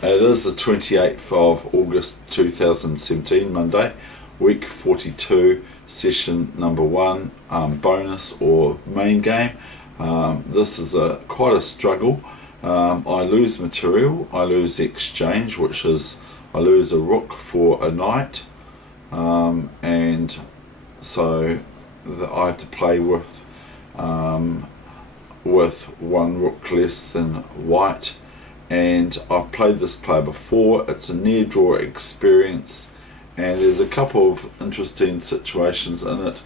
It is the 28th of August 2017, Monday, week 42, session number 1, bonus or main game. This is quite a struggle. I lose material, I lose the exchange, which is I lose a rook for a knight, and so I have to play with one rook less than white. And I've played this play before. It's a near draw experience, and there's a couple of interesting situations in it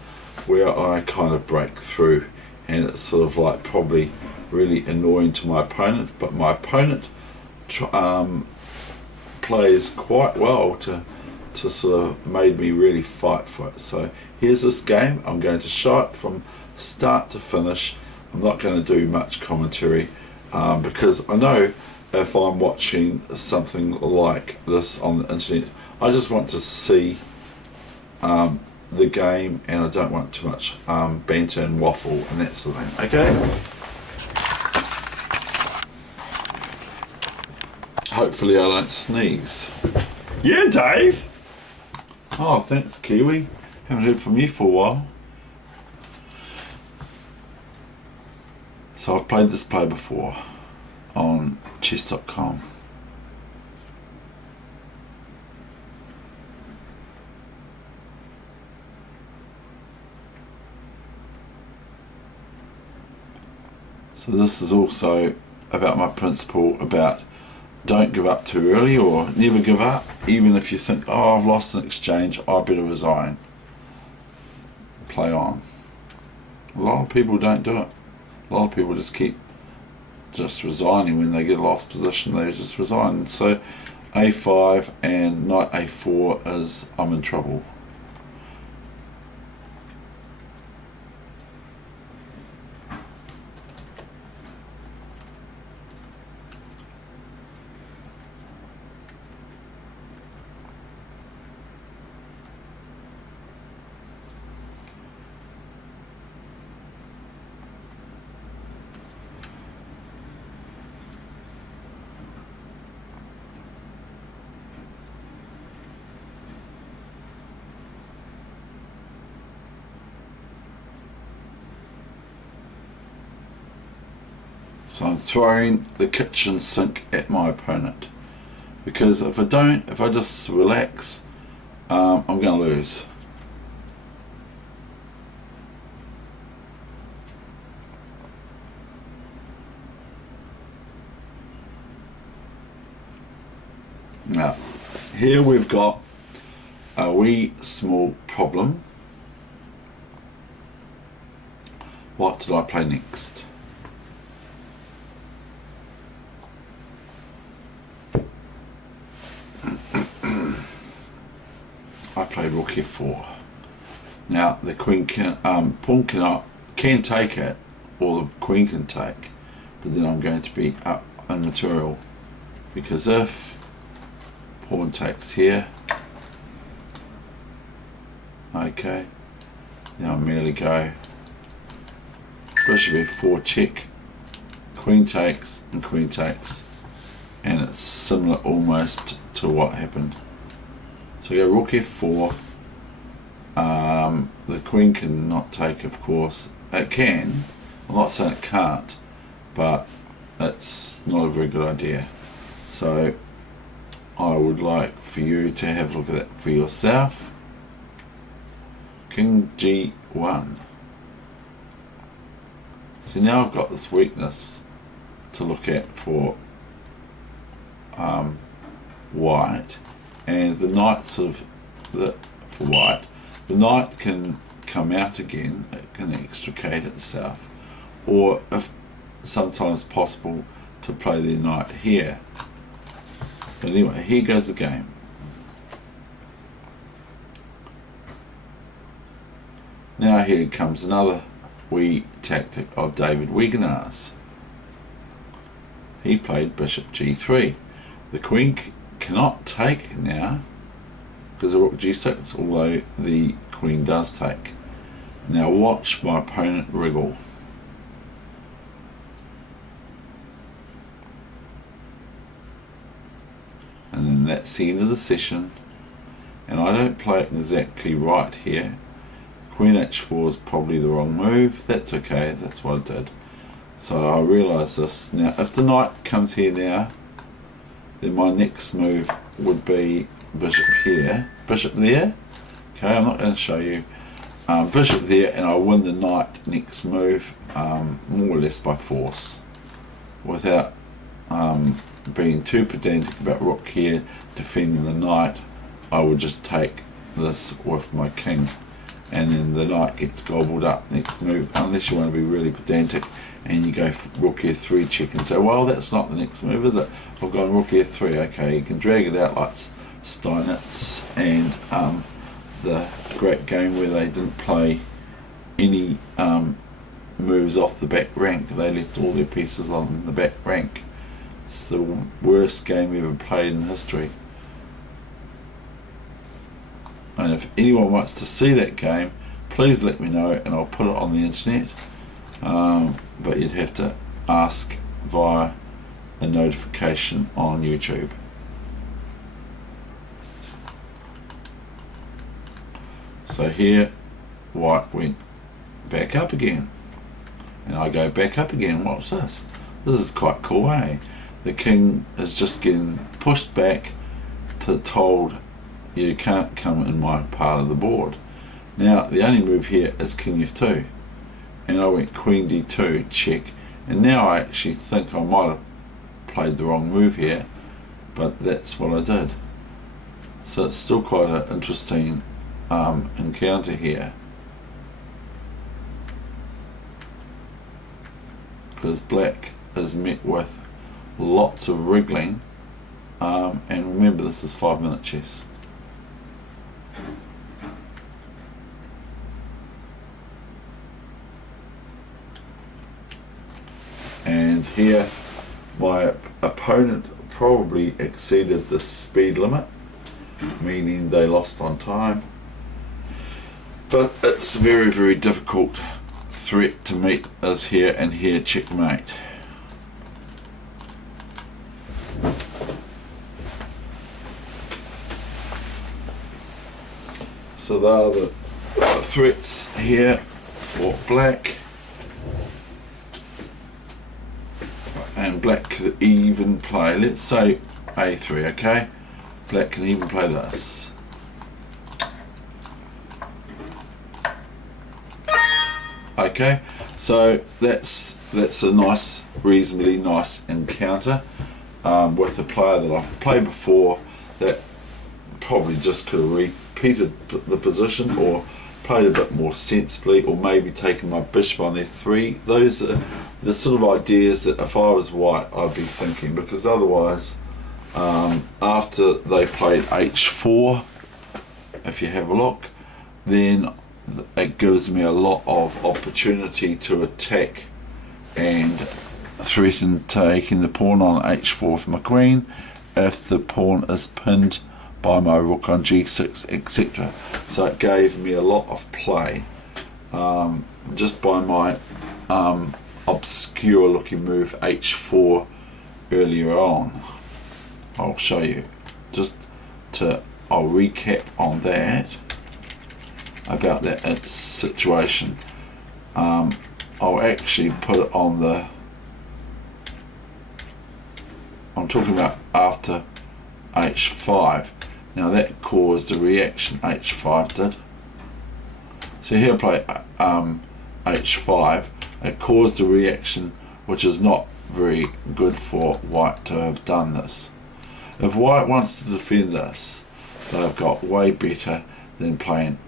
where I kind of break through, and it's sort of like probably really annoying to my opponent, but my opponent plays quite well to sort of made me really fight for it. So here's this game. I'm going to show it from start to finish. I'm not going to do much commentary because I know if I'm watching something like this on the internet, I just want to see the game, and I don't want too much banter and waffle and that sort of thing. Okay? Hopefully I don't sneeze. Yeah, Dave! Oh, thanks, Kiwi. Haven't heard from you for a while. So I've played this play before on chess.com. So this is also about my principle about don't give up too early, or never give up. Even if you think, oh, I've lost an exchange, I better resign. Play on. A lot of people don't do it. A lot of people just keep resigning when they get a lost position. They just resign. So a5 and knight a4 is I'm in trouble. So I'm throwing the kitchen sink at my opponent, because if I just relax, I'm going to lose. Now, here we've got a wee small problem. What did I play next? I played rook f4. Now the queen pawn can take it, or the queen can take, but then I'm going to be up in material, because if pawn takes here, okay, then I merely go bishop f4 check, queen takes and queen takes, and it's similar almost to what happened. So I go rook f4, the queen cannot take, of course. It can, I'm not saying it can't, but it's not a very good idea. So I would like for you to have a look at that for yourself. King g1. So now I've got this weakness to look at for white, and the knight for white, the knight can come out again, it can extricate itself, or if sometimes possible to play the knight here. But anyway, here goes the game. Now here comes another wee tactic of David Weegenaar's. He played bishop g3. The queen cannot take now because of rook g6, although the queen does take. Now watch my opponent wriggle. and that's the end of the session. And I don't play it exactly right here. Queen h4 is probably the wrong move. That's okay, that's what I did. So I realise this. Now if the knight comes here now, then my next move would be bishop here, bishop there. Okay, I'm not going to show you. Bishop there, and I win the knight next move, more or less by force, without being too pedantic about rook here defending the knight. I would just take this with my king, and then the knight gets gobbled up next move, unless you want to be really pedantic and you go for rook f3 check and say, well, that's not the next move, is it? I've gone rook f3. Okay, you can drag it out like Steinitz and the great game where they didn't play any moves off the back rank. They left all their pieces on the back rank. It's the worst game ever played in history. And if anyone wants to see that game, please let me know and I'll put it on the internet. But you'd have to ask via a notification on YouTube. So here white went back up again, and I go back up again. Watch this. This is quite cool, eh? The king is just getting pushed back to told you can't come in my part of the board. Now the only move here is king f2, and I went queen d2 check, and now I actually think I might have played the wrong move here, but that's what I did. So it's still quite an interesting encounter here, because black is met with lots of wriggling, and remember this is 5-minute chess. And here my opponent probably exceeded the speed limit, meaning they lost on time. But it's very, very difficult threat to meet is here and here checkmate. So there are the threats here for black. And black could even play, let's say a3, okay? Black can even play this. Okay, so that's a nice, reasonably nice encounter with a player that I've played before that probably just could have repeated the position or played a bit more sensibly, or maybe taken my bishop on f3. Those are the sort of ideas that if I was white I'd be thinking, because otherwise after they played h4, if you have a look, then it gives me a lot of opportunity to attack and threaten taking the pawn on h4 for my queen if the pawn is pinned by my rook on g6, etc. So it gave me a lot of play just by my obscure looking move h4 earlier on. I'll show you, I'll recap on that, about that situation. I'll actually put it on the, I'm talking about after h5. Now that caused a reaction, h5 did. So here I play h5, it caused a reaction which is not very good for white to have done this. If white wants to defend this, they've got way better than playing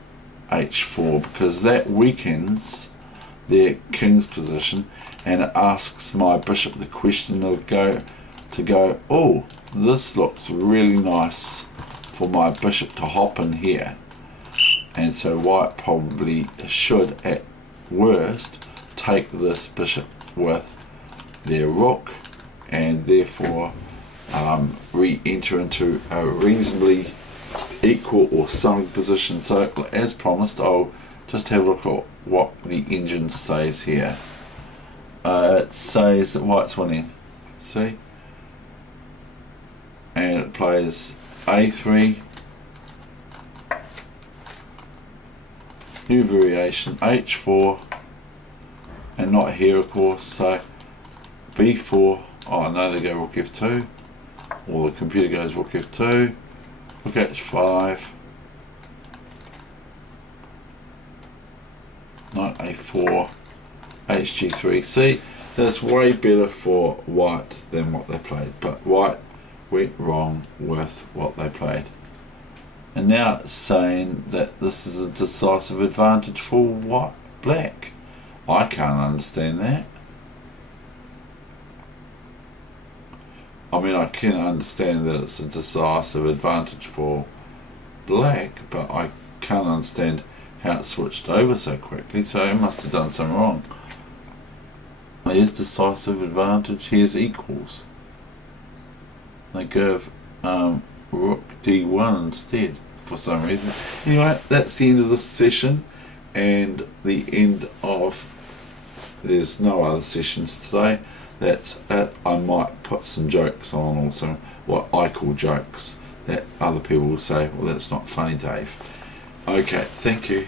h4, because that weakens their king's position and it asks my bishop the question of go, oh, this looks really nice for my bishop to hop in here, and so white probably should at worst take this bishop with their rook and therefore re-enter into a reasonably equal or something position. So as promised, I'll just have a look at what the engine says here. It says that white's winning, see, and it plays A3, new variation, H4, and not here of course, so B4, oh no, they go rook F2, or the computer goes rook F2, rook H5, knight A4, HG3. See, that's way better for white than what they played, but white went wrong with what they played. And now it's saying that this is a decisive advantage for black. I can't understand that. I mean, I can understand that it's a decisive advantage for black, but I can't understand how it switched over so quickly, so it must have done something wrong. Here's decisive advantage, here's equals. They give rook D1 instead for some reason. Anyway, that's the end of this session and the end of, there's no other sessions today. That's it. I might put some jokes on also, what I call jokes, that other people will say, well, that's not funny, Dave. Okay, thank you.